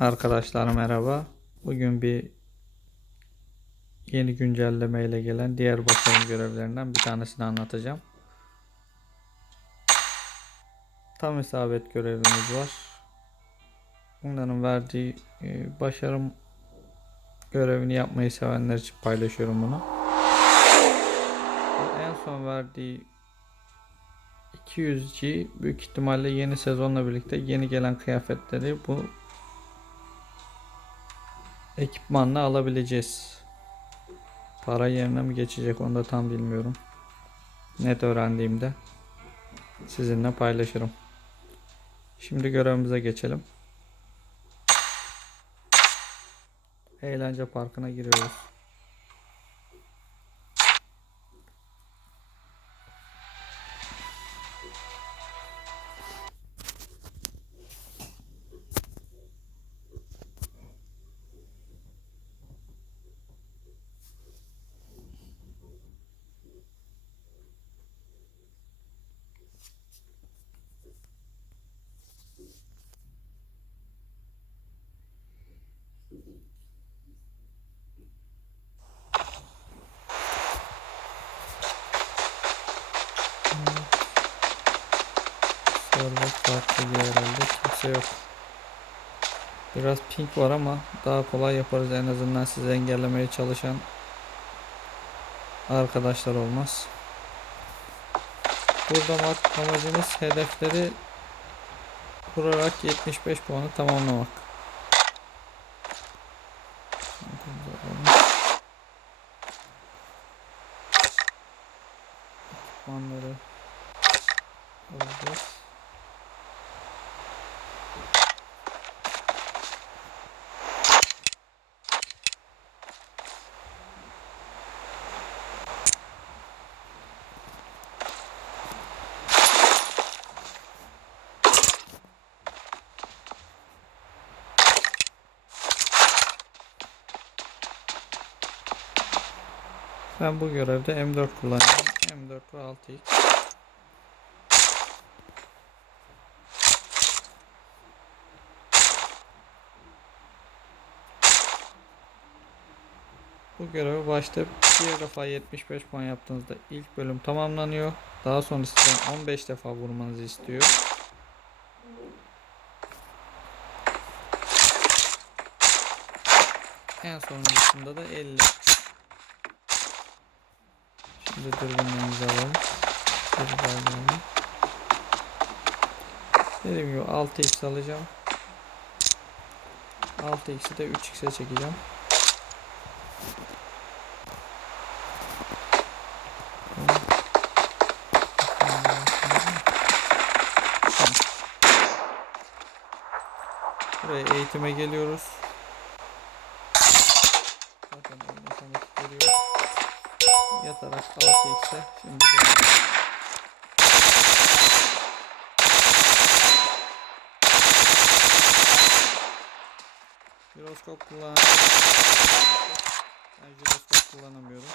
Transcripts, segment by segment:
Arkadaşlar merhaba. Bugün bir yeni güncelleme ile gelen diğer başarım görevlerinden bir tanesini anlatacağım. Tam isabet görevimiz var. Bunların verdiği e, başarım görevini yapmayı sevenler için paylaşıyorum bunu. En son verdiği 200G büyük ihtimalle yeni sezonla birlikte yeni gelen kıyafetleri bu ekipmanla alabileceğiz. Para yerine mi geçecek onu da tam bilmiyorum. Net öğrendiğimde sizinle paylaşırım. Şimdi görevimize geçelim. Eğlence parkına giriyoruz. Server farklı bir herhalde kimse yok. Biraz pink var ama daha kolay yaparız en azından sizi engellemeye çalışan arkadaşlar olmaz. Burada amacımız hedefleri kurarak 75 puanı tamamlamak. Ekipmanları alacağız. Ben bu görevde M4 kullanacağım. M4 ve 6x. Bu görevi başta bir defa 75 puan yaptığınızda ilk bölüm tamamlanıyor. Daha sonra sizden 15 defa vurmanızı istiyor. En sonrasında da 50. Şimdi dürbünlerimizi alalım. Dürbünlerimi. Dediğim gibi 6x alacağım. 6x'i de 3x'e çekeceğim. Buraya eğitime geliyoruz. Yatarak 6x'e şimdi deneyelim. Jiroskop kullan. Ben jiroskop kullanamıyorum.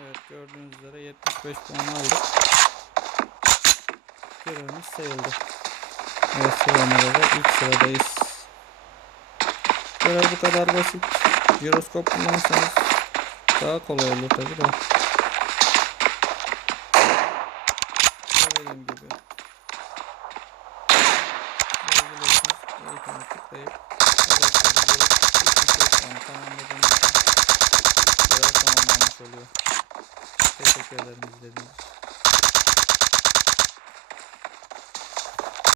Evet gördüğünüz üzere 75 puan aldık. Görevimiz sayıldı. Evet sıralamada da ilk sıradayız. Görev bu kadar basit. Jiroskop kullanırsanız daha kolay olur tabi de. Dediğim gibi. Eğitime tıklayıp hedefleri görüp 75 puanı tamamladığınızda görev tamamlanmış oluyor. Teşekkür ederim izlediğiniz için.